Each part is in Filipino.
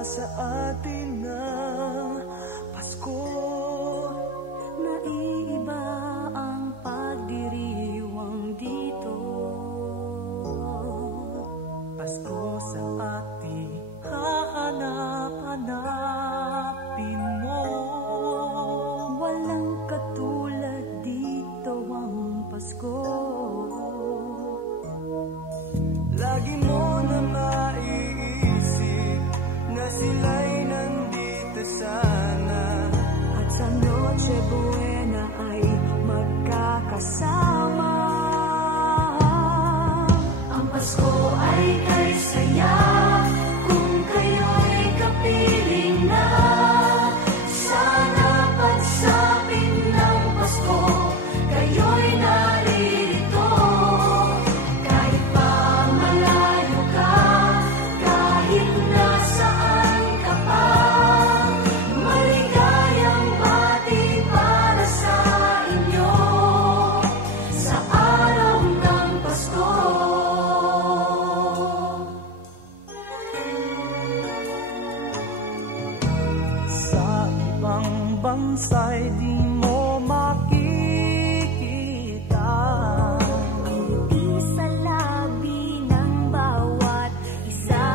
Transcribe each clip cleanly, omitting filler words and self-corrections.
sa atin ang Pasko. Naiiba ang pagdiriwang dito. Pasko sa ating hahanap-hanapin mo. Walang katulad dito ang Pasko. Lagi mo na maiisip na sila'y nandito sana, at sa Noche Buena ay magkakasama. Ang Pasko ay kay saya kung kayo'y kapiling na. Sana pagsapit ng Pasko kayo'y naririto. Kahit pa malayo ka, kahit nasaan ka pa, maligayang bati para sa inyo sa araw ng Pasko. sa ibang bansa'y di mo makikita. Ngiti sa labi ng bawat isa.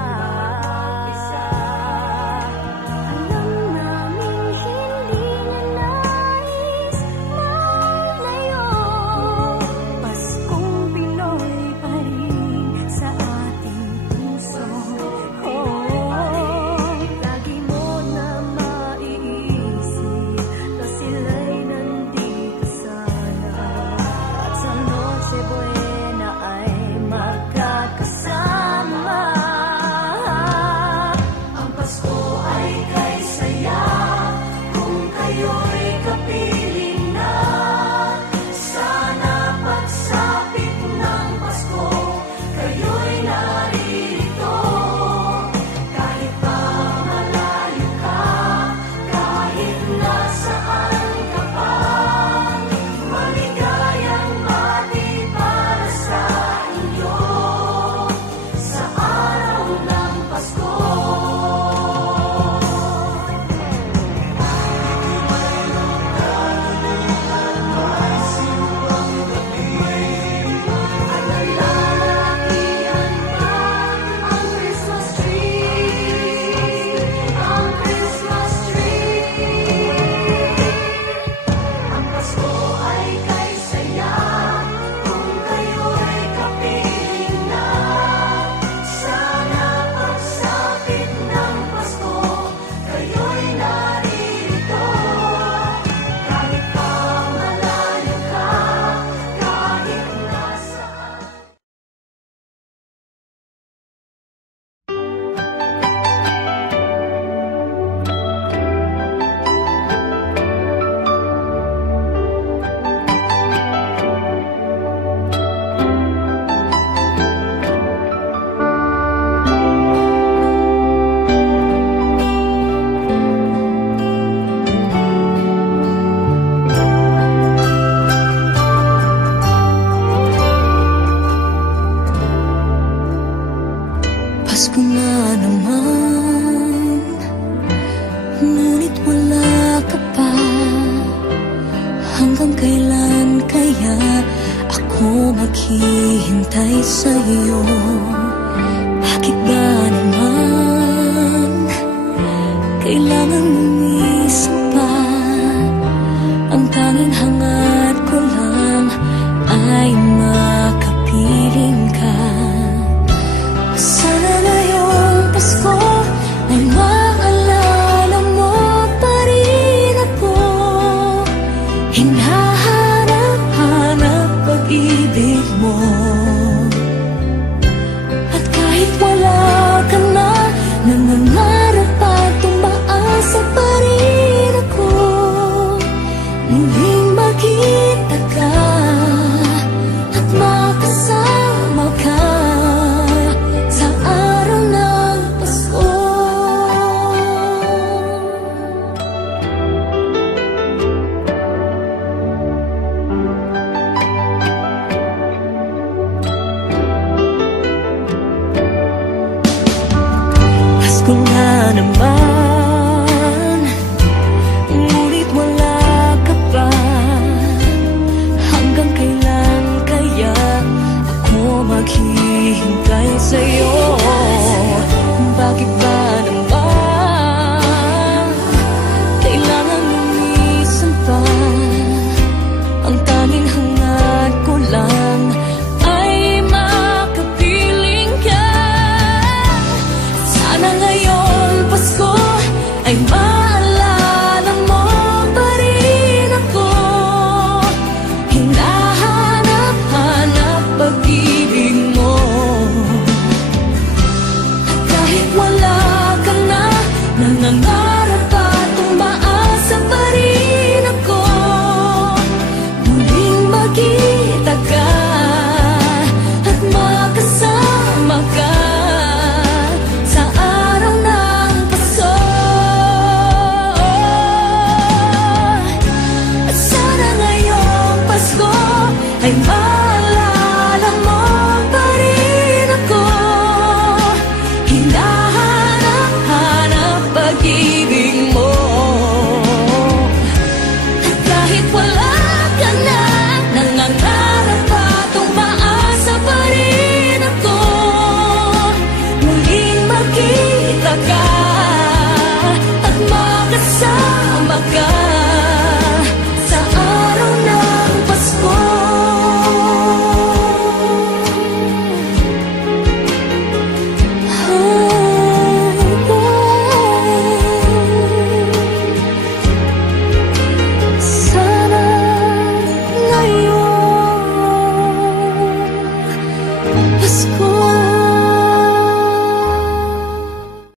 Alam naming hindi na nais malayo. Paskong Pinoy pa rin sa ating puso. Lagi mo na maiisip na sila'y nandito sana, at sa Noche Buena ay magkakasama. Ang Pasko ay kay saya kung kayo'y kapiling na. Sana pagsapit ng Pasko kayo'y naririto. Kahit pa malayo ka, kahit nasaan ka pa, maligayang bati para sa inyo sa araw ng Pasko. Alalahagian pa ang Christmas tree, ang Christmas tree. Ang Pasko ay kay saya kung kayo'y kapiling na. Sana pagsapit ng Pasko kayo'y naririto. Kahit pa malayo ka, kahit nasaan. Pasko na naman, ngunit wala ka pa. Hanggang kailan kaya ako maghihintay sa'yo? Bakit ba naman kailangan lumisan pa? Ang tanging hangad ko lang ay makapiling ka. Sana ngayong Pasko ay maalala mo pa rin ako. Hinahanap-hanap pag-ibig mo. naman